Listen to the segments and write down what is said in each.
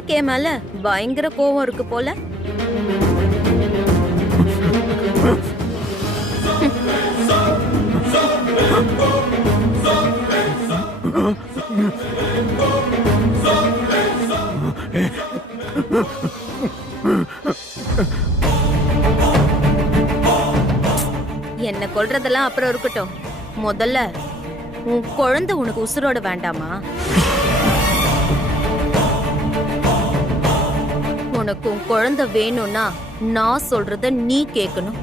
யாருக்கு என் மேல பயங்கர கோவம் இருக்கு போல. என்ன கொல்றதெல்லாம் அப்புறம் இருக்கட்டும். முதல்ல உன் குழந்தை உனக்கு உசுரோட வேண்டாமா? உனக்கு உன் குழந்தை வேணும்னா நான் சொல்றத நீ கேட்கணும்.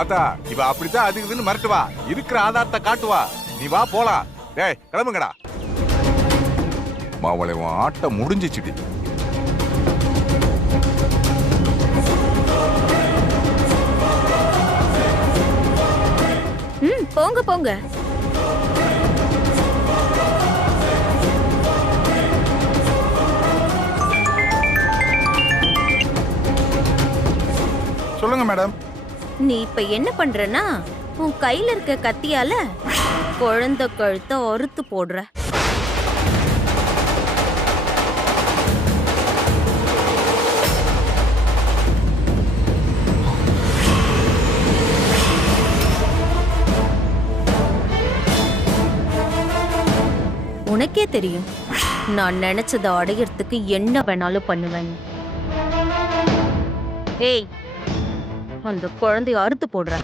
ஆத்தா இவ அப்படித்தான் அதுக்கு இதுன்னு மிரட்டுவா, இருக்கிற ஆதாரத்தை காட்டுவா. நீ வா போலாம். டேய் கிளம்புங்கடா. மாவளை உன் ஆட்டம் முடிஞ்சிச்சுடி. போங்க போங்க. சொல்லுங்க மேடம். நீ இப்ப என்ன பண்றனா, உன் கையில இருக்க கத்தியால குழந்தை கழுத்தை அறுத்து போடுற. உனக்கே தெரியும் நான் நினைச்சதை அடையறதுக்கு என்ன வேணாலும் பண்ணுவேன். ஏய், அந்த குழந்தைய அறுத்து போடுற.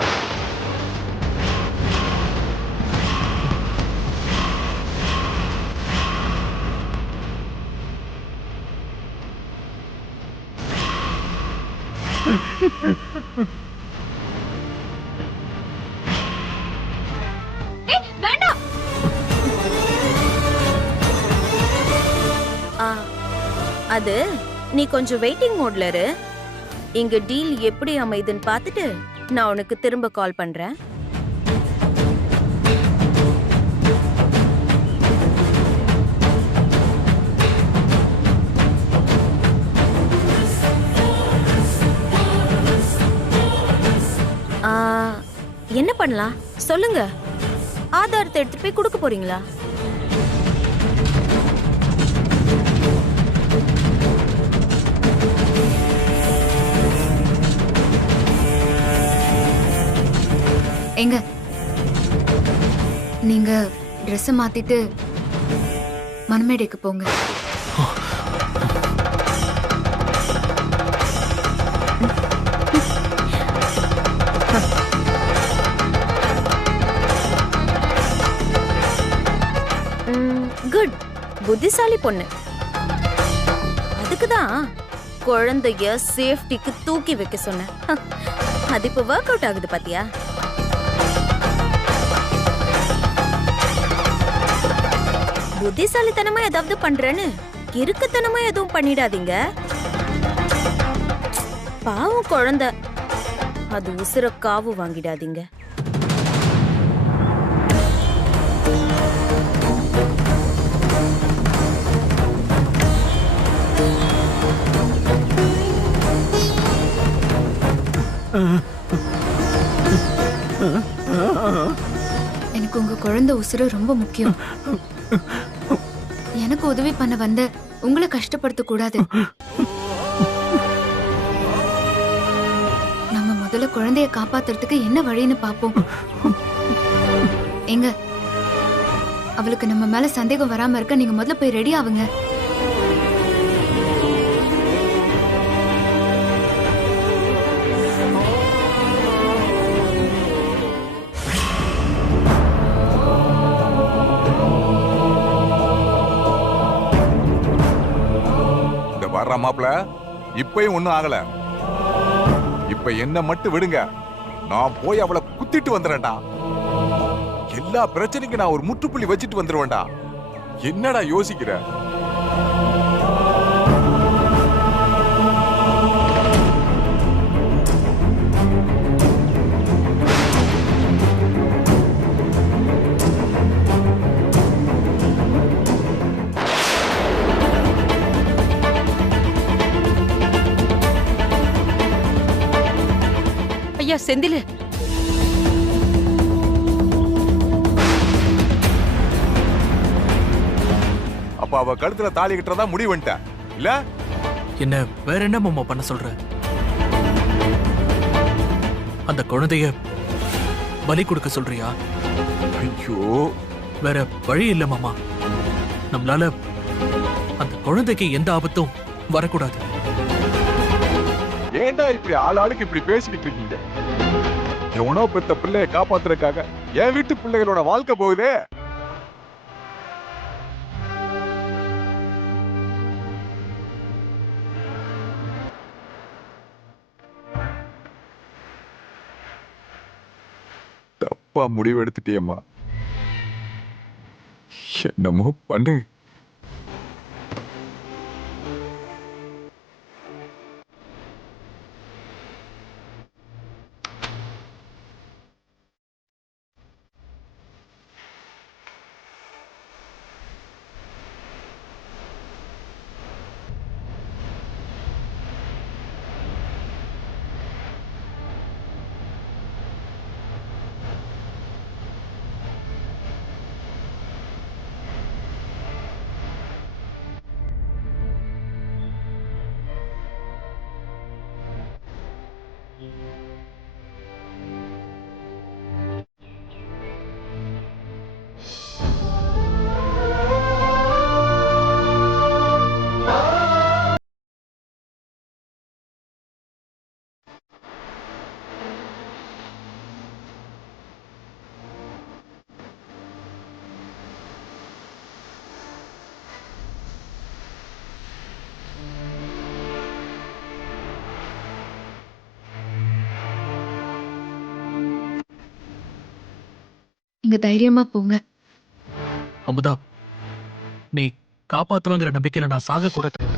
வேண்டாம். அது நீ கொஞ்சம் வெயிட்டிங் மோட்ல இரு. இங்க டீல் எப்படி அமைதுன்னு பார்த்துட்டு நான் உனக்கு திரும்ப கால் பண்றேன். என்ன பண்ணலாம் சொல்லுங்க. ஆதாரத்தை எடுத்துட்டு போய் கொடுக்க போறீங்களா? எங்க நீங்க ட்ரெஸ் மாத்திட்டு மணமேடைக்கு போங்க. குட், புத்திசாலி பொண்ணு. அதுக்குதான் குழந்தைய சேஃப்டிக்கு தூக்கி வைக்க சொன்னேன். அது இப்ப ஒர்க் அவுட் ஆகுது பாத்தியா? புத்திசாலித்தனமா ஏதாவது பண்றேன்னு கிறுக்குத்தனமா எதுவும் பண்ணிடாதீங்க. பாவம் குழந்தை, அது உசுர காவு வாங்கிடாதீங்க. எனக்கு உங்க குழந்தை உசுர ரொம்ப முக்கியம். எனக்கு உதவி பண்ண வந்த உங்களை கஷ்டப்படுத்த கூடாது. நம்ம முதல்ல குழந்தைய காப்பாத்துறதுக்கு என்ன வழின்னு பாப்போம். எங்க அவளுக்கு நம்ம மேல சந்தேகம் வராம இருக்க நீங்க முதல்ல போய் ரெடி ஆவுங்க. மாப்ள இப்பயும் ஒண்ணும் ஆகல. இப்ப என்ன மட்டும் விடுங்க, நான் போய் அவளை குத்திட்டு வந்துறேன்டா. எல்லா பிரச்சனைக்கும் நான் ஒரு முற்றுப்புள்ளி வச்சிட்டு வந்துருவேன்டா. என்னடா யோசிக்கிற? ஐயா செந்திலு, அப்பா அவ கழுத்துல தாலி கட்டுறதா முடிவு பண்ணிட்டேன் இல்ல? என்ன வேற என்ன மாமா பண்ண சொல்ற? அந்த குழந்தைய பலி கொடுக்க சொல்றியா? ஐயோ, வேற வழி இல்ல மாமா. நம்மளால அந்த குழந்தைக்கு எந்த ஆபத்தும் வரக்கூடாது. ஏன்டா இப்படி ஆளாளுக்கு இப்படி பேசிக்கிட்டு இருக்கீங்க? எவனோ பெத்த பிள்ளைய காப்பாத்துறதுக்காக என் வீட்டு பிள்ளைகளோட வாழ்க்கை போகுதே. தப்பா முடிவு எடுத்துட்டியம்மா. என்னமோ பண்ணு. நீங்க தைரியமா போங்க. அமுதா, நீ காப்பாத்துவங்கிற நம்பிக்கையில நான் சாக கூட தயார்.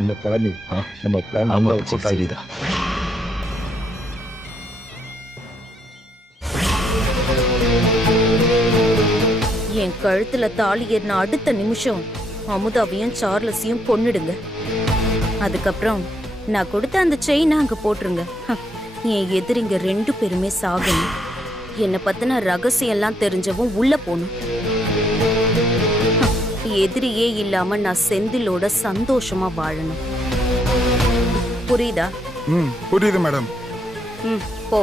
இந்த பழனி நம்ம பிளான் ஆமா நல்லா மச்சி, சரிதான். என் கழுத்துல தாலி ஏறின அடுத்த நிமிஷம் அமுதாவையும் சார்லஸையும் கொன்னுடுங்க. அதுக்கப்புறம் நான் கொடுத்த அந்த செயினை அங்க போட்டுருங்க. என் எதிரிங்க 2 பேருமே சாகணும். என்னை பத்தின ரகசியம் எல்லாம் தெரிஞ்சவும் உள்ள போகணும். எதிரியே இல்லாம நான் செந்திலோட சந்தோஷமா வாழணும். புரியுதா? புரியுது மேடம். போ.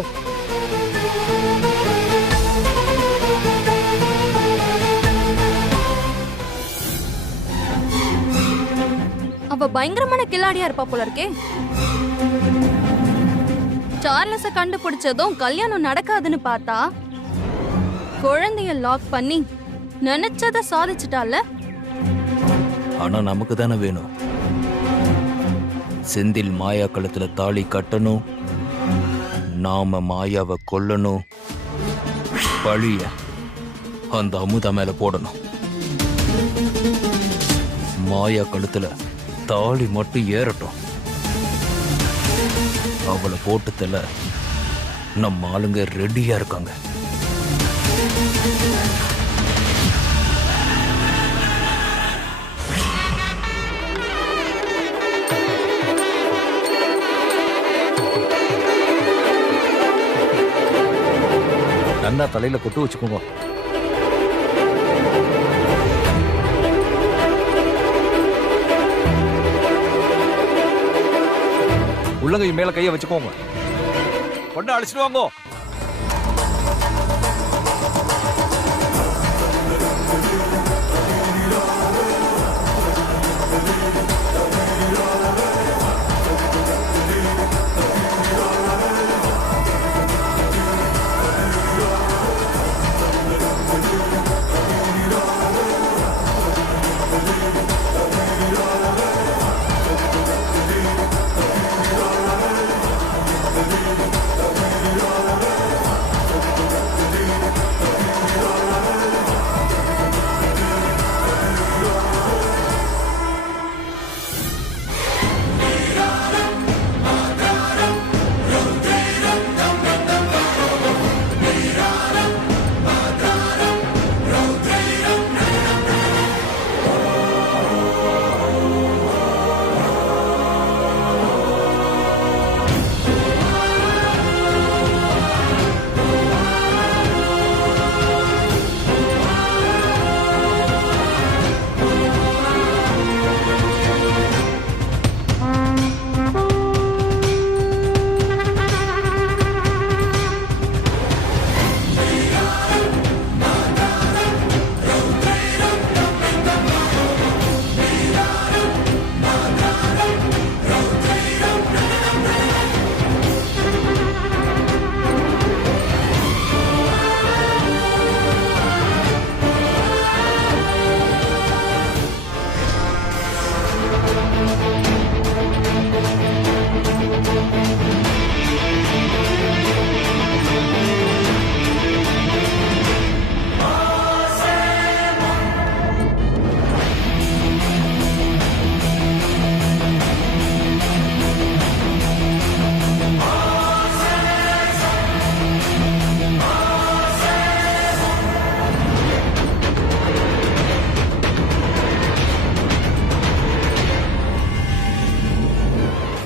அவ பயங்கரமான கில்லாடியா இருப்பா போல இருக்கே. சார்லஸ கண்டுபிடிச்சதும் கல்யாணம் நடக்காதுன்னு பார்த்தா குழந்தைய லாக் பண்ணி நினைச்சத சாதிச்சுட்டால. ஆனா நமக்கு தானே வேணும். செந்தில் மாயா கழுத்துல தாலி கட்டணும், நாம மாயாவை கொல்லணும், பழிய அந்த அமுதா மேல போடணும். மாயா கழுத்துல தாலி மட்டும் ஏறட்டும், அவளை போட்டதுல நம்ம ஆளுங்க ரெடியா இருக்காங்க. நல்லா தலையில கொட்டு வச்சுக்கோங்க. உள்ளங்கை மேல கைய வச்சுக்கோங்க. பொண்ணு அழைச்சிட்டு வாங்க.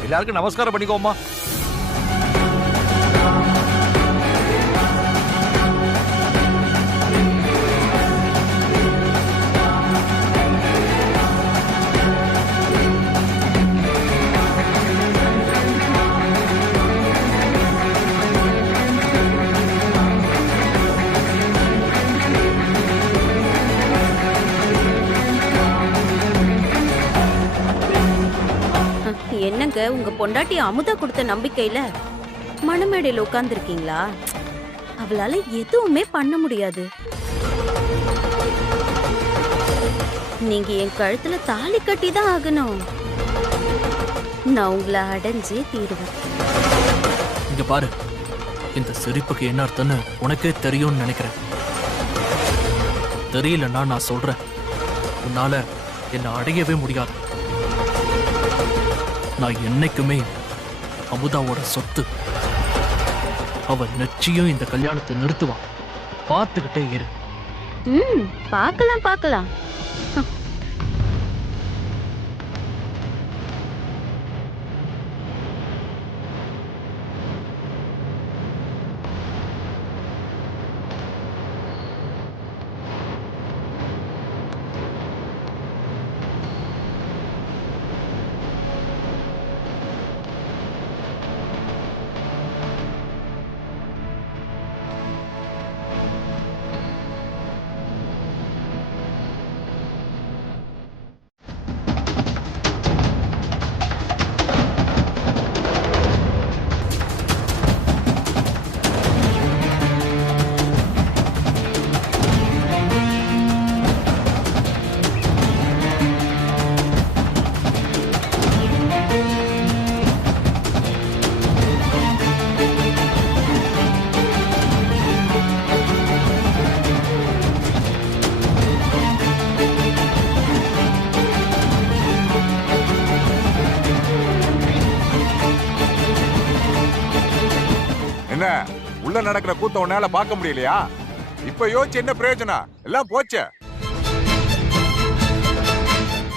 எல்லாருக்கும் நமஸ்காரம் பண்ணிக்கோமா. என்னங்க உங்க பொண்டாட்டி அமுதா கொடுத்த நம்பிக்கையில மணமேடையில உட்கார்ந்து இருக்கீங்களா? அவளால எதுவுமே பண்ண முடியாது. நீங்க என் கழுத்துல தாலி கட்டி தான் ஆகணும். நான் உங்களை அடைஞ்சே தீருவேன். இங்க பாரு, இந்த சிரிப்புக்கு என்ன அர்த்தம்னு உனக்கே தெரியும்னு நினைக்கிறேன். தெரியலன்னா நான் சொல்றேன், உன்னால என்ன அடையவே முடியாது. நான் என்னைக்குமே அமுதாவோட சொத்து. அவ நிச்சயம் இந்த கல்யாணத்தை நிறுத்துவான். பார்த்துக்கிட்டே இரு. பார்க்கலாம் பார்க்கலாம். என்ன உள்ள நடக்கிற கூத்த உன்னால பார்க்க முடியலையா? இப்ப யோசிச்சு என்ன பிரயோஜனம்? எல்லாம் போச்சே.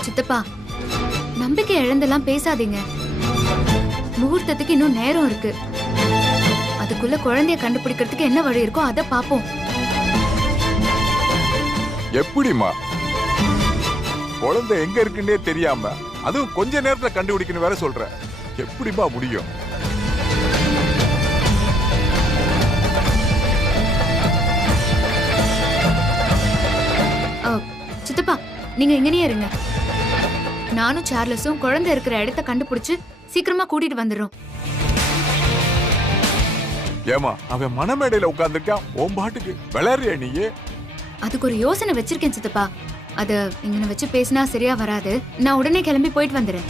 சித்தப்பா, நம்பிக்கை இழந்தெல்லாம் பேசாதீங்க. முகூர்த்தத்துக்கு இன்னும் நேரம் இருக்கு. அதுக்குள்ள குழந்தைய கண்டுபிடிக்கிறதுக்கு என்ன வழி இருக்கோ அதை பாப்போம். எப்படிமா குழந்தை எங்க இருக்குன்னே தெரியாம அதுவும் கொஞ்ச நேரத்துல கண்டுபிடிக்கணும் வேற சொல்ற. எப்படிமா முடியும்? சித்தப்பா, நீங்க எங்கனே இருங்க. நானும் சார்லஸும் குழந்தை இருக்கிற இடத்த கண்டுபிடிச்சு சீக்கிரமா கூட்டிட்டு வந்துடுறோம். ஏமா அவன் மனமேடையில உட்கார்ந்துருக்கான், உன் பாட்டுக்கு விளையாடுறியா நீயே? அதுக்கு ஒரு யோசனை வச்சிருக்கேன் சித்தப்பா. அத இங்க வச்சு பேசினா சரியா வராது. நான் உடனே கிளம்பி போயிட்டு வந்துடுறேன்.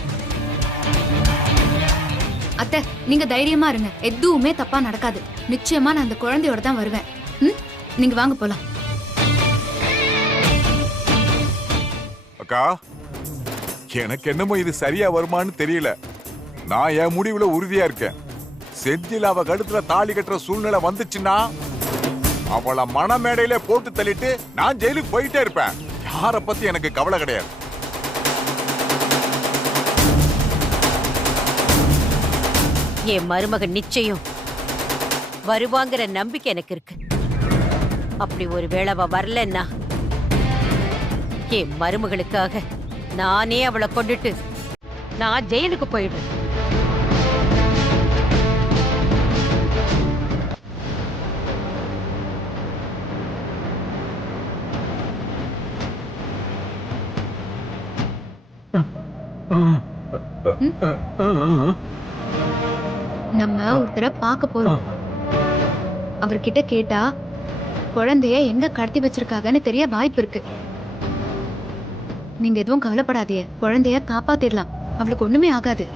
அத்தை, நீங்க தைரியமா இருங்க. எதுவுமே தப்பா நடக்காது. நிச்சயமா நான் அந்த குழந்தையோட தான் வருவேன். நீங்க வாங்க போலாம். அக்கா, எனக்கு என்னமோ இது சரியா வருமான்னு தெரியல. நான் என் முடிவுல உறுதியா இருக்கேன். செந்தில் அவ கழுத்துல தாலி கட்டுற சூழ்நிலை வந்துச்சுன்னா அவளை மனமேடையில போட்டு தள்ளிட்டு நான் ஜெயிலுக்கு போயிட்டே இருப்பேன். யார பத்தி எனக்கு கவலை கிடையாது. என் மருமகன் நிச்சயம் வருவாங்கிற நம்பிக்கை எனக்கு இருக்கு. அப்படி ஒரு வேளை அவ வரலன்னா என் மருமகளுக்காக நானே அவளை கொண்டுட்டு நான் ஜெயிலுக்கு போயிடுவேன். நம்ம ஒருத்தரை பார்க்க போறோம். அவர்கிட்ட கேட்டா குழந்தைய எங்க கடத்தி வச்சிருக்காங்கன்னு தெரிய வாய்ப்பு இருக்கு. நீங்க எதுவும் கவலைப்படாதீங்க. குழந்தைய காப்பாத்திடலாம். அவளுக்கு ஒண்ணுமே ஆகாது.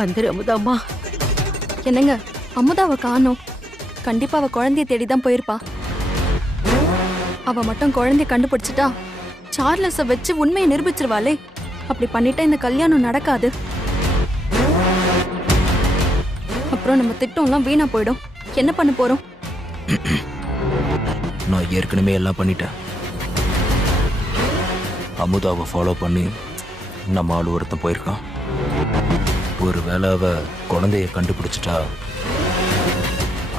வந்துரு அமுதாம்மா. என்னங்க, அமுதாவை காணோம். கண்டிப்பா அவ குழந்தைய தேடிதான் போயிருப்பா. அவ மட்டும் குழந்தைய கண்டுபிடிச்சிட்டா சார்லஸ வச்சு உண்மையை நிரூபிச்சிருவாளே. அப்படி பண்ணிட்டா இந்த கல்யாணம் நடக்காது. அப்புறம் நம்ம திட்டம்லாம் வீணா போயிடும். என்ன பண்ண போறோம்? நான் ஏற்கனவே எல்லாம் பண்ணிட்டேன். அமுதாவை ஃபாலோ பண்ணி நம்ம ஆள் ஒருத்தன் போயிருக்கான். ஒரு வேளை அவ குழந்தைய கண்டுபிடிச்சிட்டா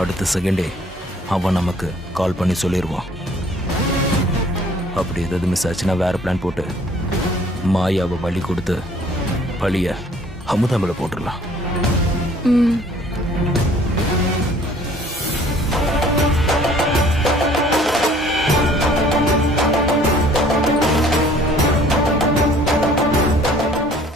அடுத்த செகண்டே அவன் நமக்கு கால் பண்ணி சொல்லிடுவான். அப்படி ஏதாவது மிஸ் ஆச்சுன்னா வேற பிளான் போட்டு மாயாவை வழி கொடுத்து பழிய அமுதா மேல போட்டுடலாம். ம்